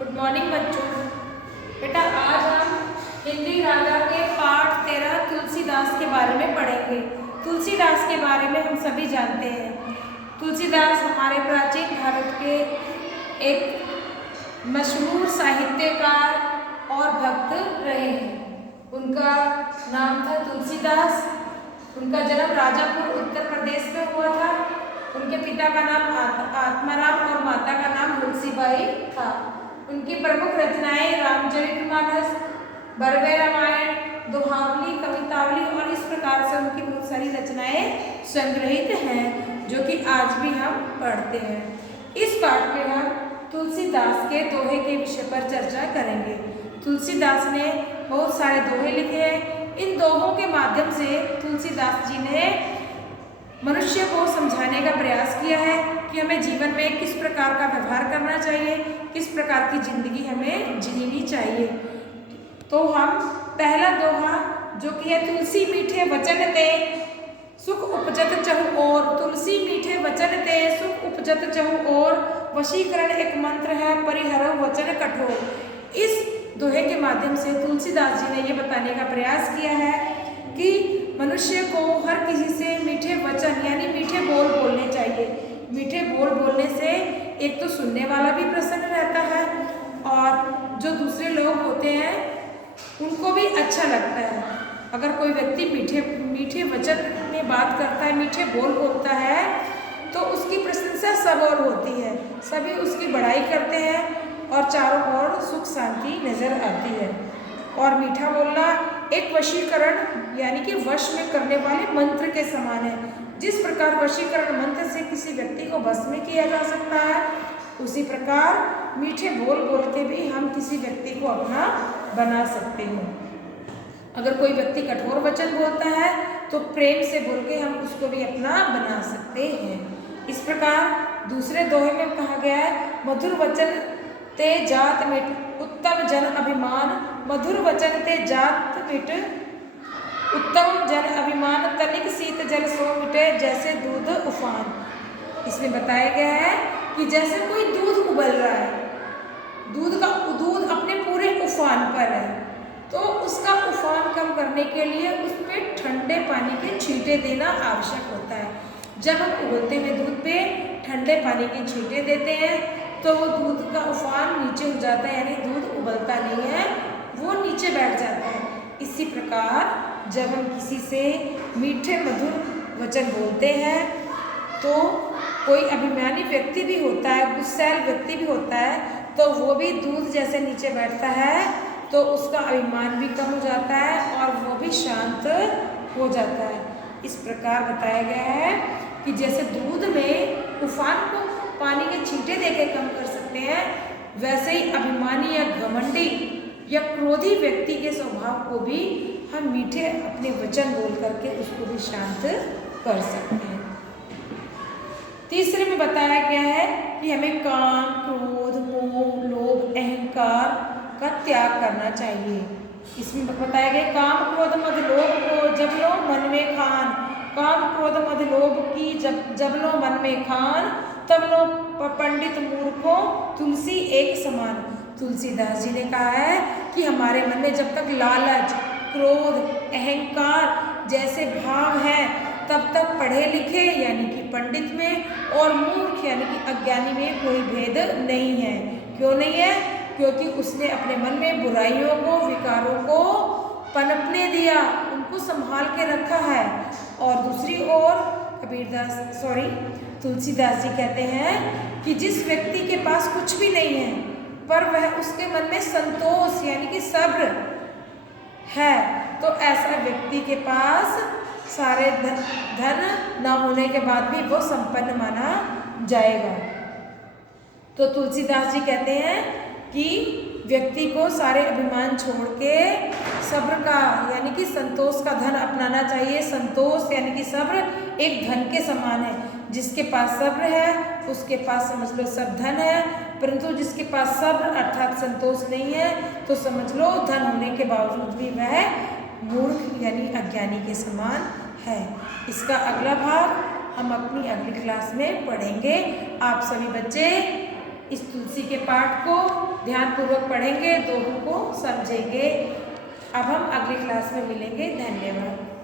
Good morning बच्चों। बेटा आज हम हिंदी राजा के पाठ 13 तुलसीदास के बारे में पढ़ेंगे। तुलसीदास के बारे में हम सभी जानते हैं। तुलसीदास हमारे प्राचीन भारत के एक मशहूर साहित्यकार और भक्त रहे हैं। उनका नाम था तुलसीदास। उनका जन्म राजापुर उत्तर प्रदेश में हुआ था। उनके पिता का नाम आत्माराम और माता का नाम तुलसीबाई था। उनकी प्रमुख रचनाएं रामचरितमानस, बरवे रामायण, दोहावली, कवितावली और इस प्रकार से उनकी बहुत सारी रचनाएं संग्रहित हैं जो कि आज भी हम पढ़ते हैं। इस पाठ में हम तुलसीदास के दोहे के विषय पर चर्चा करेंगे। तुलसीदास ने बहुत सारे दोहे लिखे हैं। इन दोहों के माध्यम से तुलसीदास जी ने मनुष्य को समझाने का प्रयास किया है कि हमें जीवन में किस प्रकार का व्यवहार करना चाहिए, किस प्रकार की जिंदगी हमें जीनी चाहिए। तो हम पहला दोहा जो कि है तुलसी मीठे वचन ते सुख उपजत चहु और, तुलसी मीठे वचन ते सुख उपजत चहु और, वशीकरण एक मंत्र है परिहरो वचन कठोर। इस दोहे के माध्यम से तुलसीदास जी ने ये बताने का प्रयास किया है कि मनुष्य को हर किसी से मीठे वचन यानी मीठे बोल बोलने चाहिए। मीठे बोल बोलने से एक तो सुनने वाला भी प्रसन्न रहता है और जो दूसरे लोग होते हैं उनको भी अच्छा लगता है। अगर कोई व्यक्ति मीठे वचन में बात करता है, मीठे बोल बोलता है तो उसकी प्रशंसा सब और होती है, सभी उसकी बड़ाई करते हैं और चारों ओर सुख शांति नजर आती है। और मीठा बोलना एक वशीकरण यानी कि वश में करने वाले मंत्र के समान है। जिस प्रकार वशीकरण मंत्र से किसी व्यक्ति को वश में किया जा सकता है, उसी प्रकार मीठे बोल बोल के भी हम किसी व्यक्ति को अपना बना सकते हैं। अगर कोई व्यक्ति कठोर वचन बोलता है तो प्रेम से बोल के हम उसको भी अपना बना सकते हैं। इस प्रकार दूसरे दोहे में कहा गया है मधुर वचन ते जात मिट उत्तम जन अभिमान, मधुर वचन ते जात मिट उत्तम जन अभिमान, तनिक शीत जल सो मिटे जैसे दूध उफान। इसमें बताया गया है कि जैसे कोई दूध उबल रहा है, दूध अपने पूरे उफान पर है, तो उसका उफान कम करने के लिए उस पर ठंडे पानी के छींटे देना आवश्यक होता है। जब हम उबलते हुए दूध पे ठंडे पानी के छींटे देते हैं तो वो दूध का उफान नीचे हो जाता है, यानी दूध उबलता नहीं है, वो नीचे बैठ जाता है। इसी प्रकार जब हम किसी से मीठे मधुर वचन बोलते हैं तो कोई अभिमानी व्यक्ति भी होता है, गुस्सैल व्यक्ति भी होता है, तो वो भी दूध जैसे नीचे बैठता है तो उसका अभिमान भी कम हो जाता है और वो भी शांत हो जाता है। इस प्रकार बताया गया है कि जैसे दूध में उफान को पानी के छींटे देके कम कर सकते हैं, वैसे ही अभिमानी या घमंडी या क्रोधी व्यक्ति के स्वभाव को भी हम मीठे अपने वचन बोल करके उसको भी शांत कर सकते हैं। तीसरे में बताया गया है कि हमें काम, क्रोध, मोह, लोभ, अहंकार का त्याग करना चाहिए। इसमें बताया गया काम, क्रोध, मद, लोभ को जब लो मन में खान, काम, क्रोध, मद, लोभ की जब लो मन में खान, तब लो पंडित मूर्खों तुलसी एक समान। तुलसीदास जी ने कहा है कि हमारे मन में जब तक लालच, क्रोध, अहंकार जैसे भाव हैं तब तक पढ़े लिखे यानी कि पंडित में और मूर्ख यानी कि अज्ञानी में कोई भेद नहीं है। क्यों नहीं है? क्योंकि उसने अपने मन में बुराइयों को, विकारों को पनपने दिया, उनको संभाल के रखा है। और दूसरी ओर तुलसीदास जी कहते हैं कि जिस व्यक्ति के पास कुछ भी नहीं है पर वह उसके मन में संतोष यानी कि सब्र है, तो ऐसा व्यक्ति के पास सारे धन न होने के बाद भी वो संपन्न माना जाएगा। तो तुलसीदास जी कहते हैं कि व्यक्ति को सारे अभिमान छोड़ के सब्र का यानी कि संतोष का धन अपनाना चाहिए। संतोष यानी कि सब्र एक धन के समान है। जिसके पास सब्र है उसके पास समझ लो सब धन है, परंतु जिसके पास सब्र अर्थात संतोष नहीं है तो समझ लो धन होने के बावजूद भी वह मूर्ख यानी अज्ञानी के समान है। इसका अगला भाग हम अपनी अगली क्लास में पढ़ेंगे। आप सभी बच्चे इस तुलसी के पाठ को ध्यानपूर्वक पढ़ेंगे, दोहों को समझेंगे। अब हम अगली क्लास में मिलेंगे। धन्यवाद।